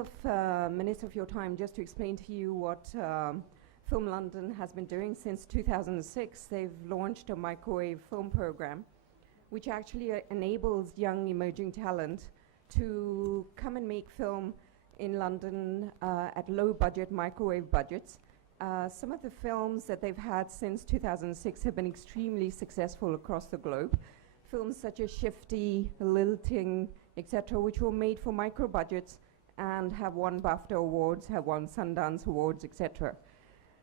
of minutes of your time just to explain to you what Film London has been doing since 2006. They've launched a microwave film program, which actually enables young emerging talent to come and make film in London at low budget, microwave budgets. Some of the films that they've had since 2006 have been extremely successful across the globe. Films such as Shifty, Lilting, etc., which were made for micro budgets and have won BAFTA awards, have won Sundance awards, etc.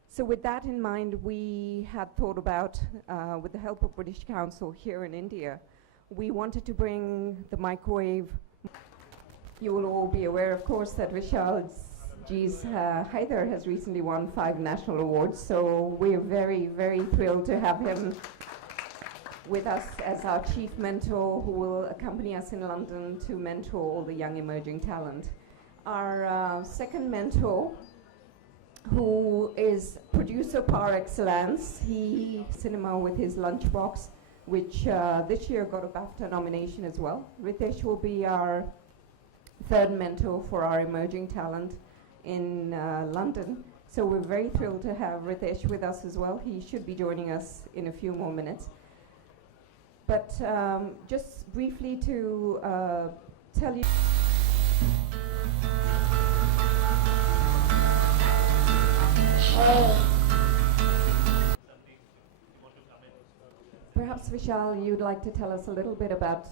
So with that in mind, we had thought about, with the help of British Council here in India, we wanted to bring the microwave. You will all be aware, of course, that Vishal Ji's Haider has recently won 5 national awards, so we're very, very thrilled to have him with us as our chief mentor, who will accompany us in London to mentor all the young emerging talent. Our second mentor, who is producer par excellence, he cinema with his Lunchbox, which this year got a BAFTA nomination as well. Ritesh will be our third mentor for our emerging talent in London. So we're very thrilled to have Ritesh with us as well. He should be joining us in a few more minutes. But just briefly to tell you. Perhaps Vishal, you'd like to tell us a little bit about,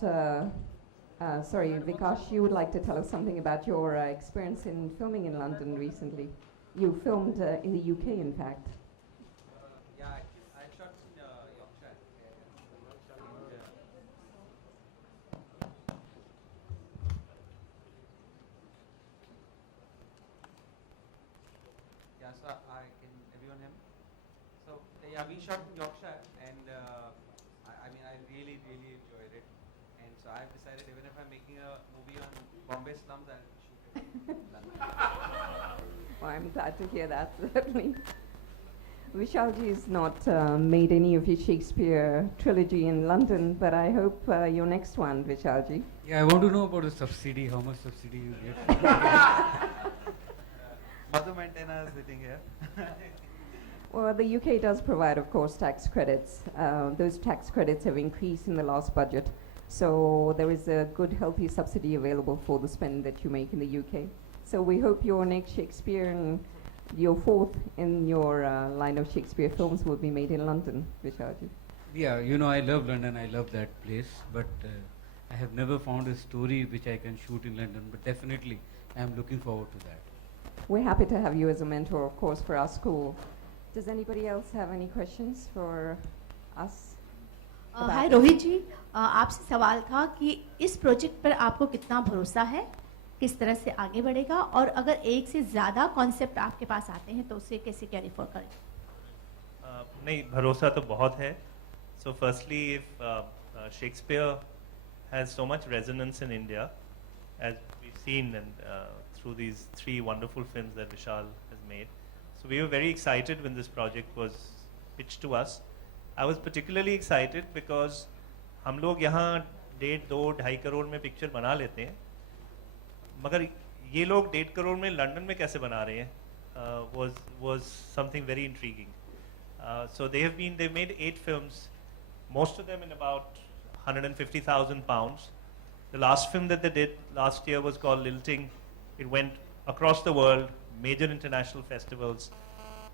sorry, Vikash, you would like to tell us something about your experience in filming in London recently. You filmed in the UK, in fact. Yeah, I shot in Yorkshire. Yeah, so can everyone hear me? So yeah, we shot in Yorkshire, and I mean, I really, really enjoyed it. And so I've decided, even if I'm making a movie on Bombay slums, I'll shoot it in London. Well, I'm glad to hear that, certainly. Vishalji has not made any of his Shakespeare trilogy in London, but I hope your next one, Vishalji. Yeah, I want to know about the subsidy, how much subsidy you get. Madhu Maintena is sitting here. Well, the UK does provide, of course, tax credits. Those tax credits have increased in the last budget. So there is a good, healthy subsidy available for the spend that you make in the UK. So we hope your next Shakespeare and your fourth in your line of Shakespeare films will be made in London, Vishalji. Yeah, you know, I love London, I love that place, but I have never found a story which I can shoot in London, but definitely I am looking forward to that. We're happy to have you as a mentor, of course, for our school. Does anybody else have any questions for us? हाय रोहित जी, आपसे सवाल था कि इस project पर आपको कितना भरोसा है, किस तरह से आगे बढ़ेगा, और अगर एक से ज़्यादा कॉन्सेप्ट आपके पास आते हैं तो उसे कैसे कैरी फॉर करें? नहीं, भरोसा तो बहुत है. So firstly, if Shakespeare has so much resonance in India, as we've seen and through these 3 wonderful films that Vishal has made, so we were very excited when this project was pitched to us. I was particularly excited because हम लोग यहाँ 1.5-2-2.5 करोड़ में picture बना लेते हैं, मगर ये लोग 1.5 करोड़ में लंदन में कैसे बना रहे हैं, was something very intriguing. So they've made 8 films, most of them in about 150,000 pounds. The last film that they did last year was called Lilting. It went across the world, major international festivals,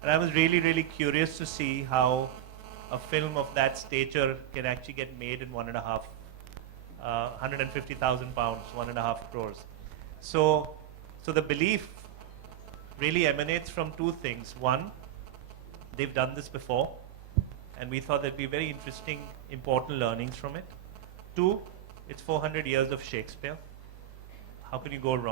and I was really, really curious to see how a film of that stature can actually get made in 150,000 pounds, 1.5 crores. So the belief really emanates from 2 things. One, they've done this before, and we thought there'd be very interesting, important learnings from it. 2, it's 400 years of Shakespeare. How can you go wrong?